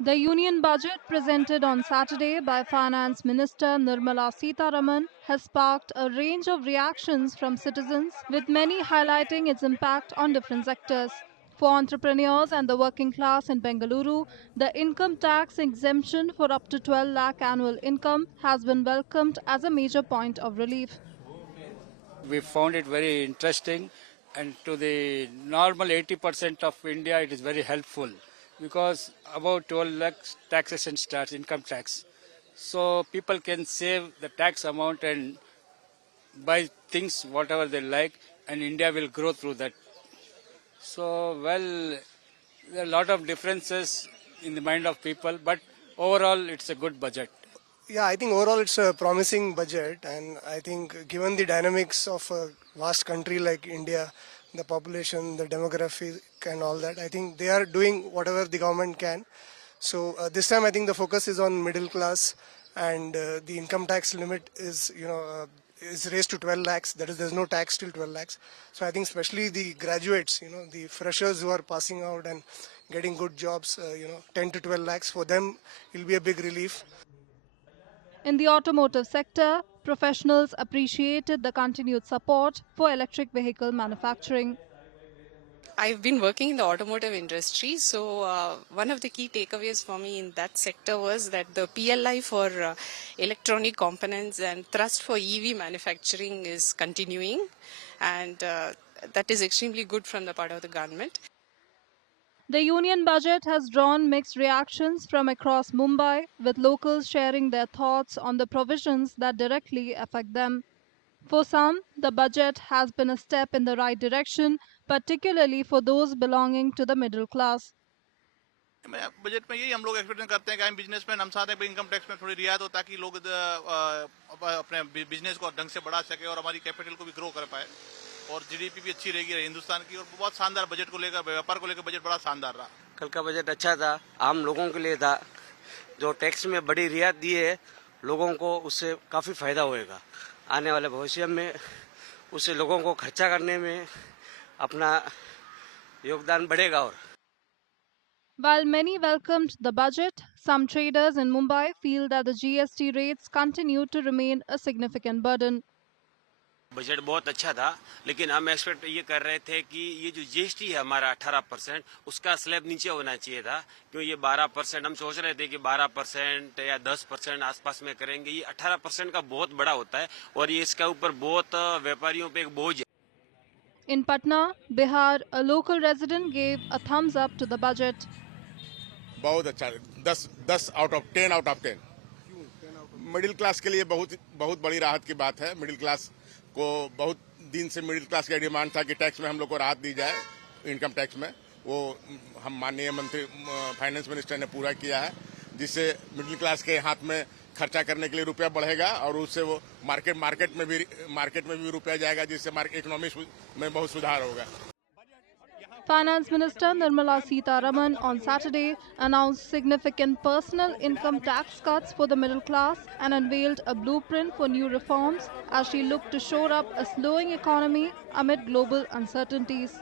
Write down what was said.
The union budget presented on Saturday by Finance Minister Nirmala Sitharaman has sparked a range of reactions from citizens, with many highlighting its impact on different sectors. For entrepreneurs and the working class in Bengaluru, the income tax exemption for up to 12 lakh annual income has been welcomed as a major point of relief. We found it very interesting, and to the normal 80% of India it is very helpful, because about 12 lakhs taxation starts, income tax. So people can save the tax amount and buy things whatever they like, and India will grow through that. So, well, there are a lot of differences in the mind of people, but overall it's a good budget. Yeah, I think overall it's a promising budget, and I think given the dynamics of a vast country like India, the population, the demography, and all that, I think they are doing whatever the government can. So this time, I think the focus is on middle class, and the income tax limit is, is raised to 12 lakhs. That is, there's no tax till 12 lakhs. So I think especially the graduates, the freshers who are passing out and getting good jobs, 10 to 12 lakhs for them will be a big relief. In the automotive sector, professionals appreciated the continued support for electric vehicle manufacturing. I've been working in the automotive industry, so one of the key takeaways for me in that sector was that the PLI for electronic components and thrust for EV manufacturing is continuing, and that is extremely good from the part of the government. The union budget has drawn mixed reactions from across Mumbai, with locals sharing their thoughts on the provisions that directly affect them. For some, the budget has been a step in the right direction, particularly for those belonging to the middle class. Budget में यही हम लोग expect करते हैं कि हम businessman हम चाहते हैं इनकम टैक्स में थोड़ी रियायत हो, ताकि लोग अपने बिजनेस को ढंग से बढ़ा सके और हमारी कैपिटल को भी ग्रो कर पाए, और जीडीपी भी अच्छी रहेगी हिंदुस्तान की। और बहुत शानदार बजट को लेकर, व्यापार को लेकर बजट बड़ा शानदार रहा। कल का बजट अच्छा था, आम लोगों के लिए था। जो टैक्स में बड़ी रियायत दी है लोगों को, उससे काफ़ी फायदा होएगा आने वाले भविष्य में। उससे लोगों को खर्चा करने में अपना योगदान बढ़ेगा। और While many welcomed the budget, some traders in Mumbai feel that the GST rates continue to remain a significant burden. Budget बहुत अच्छा था, लेकिन हम एक्सपेक्ट ये कर रहे थे कि ये जो जीएसटी है हमारा 18%, उसका स्लैब नीचे होना चाहिए था। क्यों ये 12%, हम सोच रहे थे कि 12% या 10% आसपास में करेंगे। ये 18% का बहुत बड़ा होता है, और ये इसके ऊपर बहुत व्यापारियों पे एक बोझ है। In Patna, Bihar, a local resident gave a thumbs up to the budget. बहुत अच्छा, 10 आउट ऑफ 10। मिडिल क्लास के लिए बहुत बहुत बड़ी राहत की बात है। मिडिल क्लास को बहुत दिन से मिडिल क्लास का डिमांड था कि टैक्स में हम लोग को राहत दी जाए, इनकम टैक्स में। वो हम माननीय मंत्री फाइनेंस मिनिस्टर ने पूरा किया है, जिससे मिडिल क्लास के हाथ में खर्चा करने के लिए रुपया बढ़ेगा, और उससे वो मार्केट में भी रुपया जाएगा, जिससे इकोनॉमी में बहुत सुधार होगा। Finance Minister Nirmala Sitharaman on Saturday announced significant personal income tax cuts for the middle class and unveiled a blueprint for new reforms as she looked to shore up a slowing economy amid global uncertainties.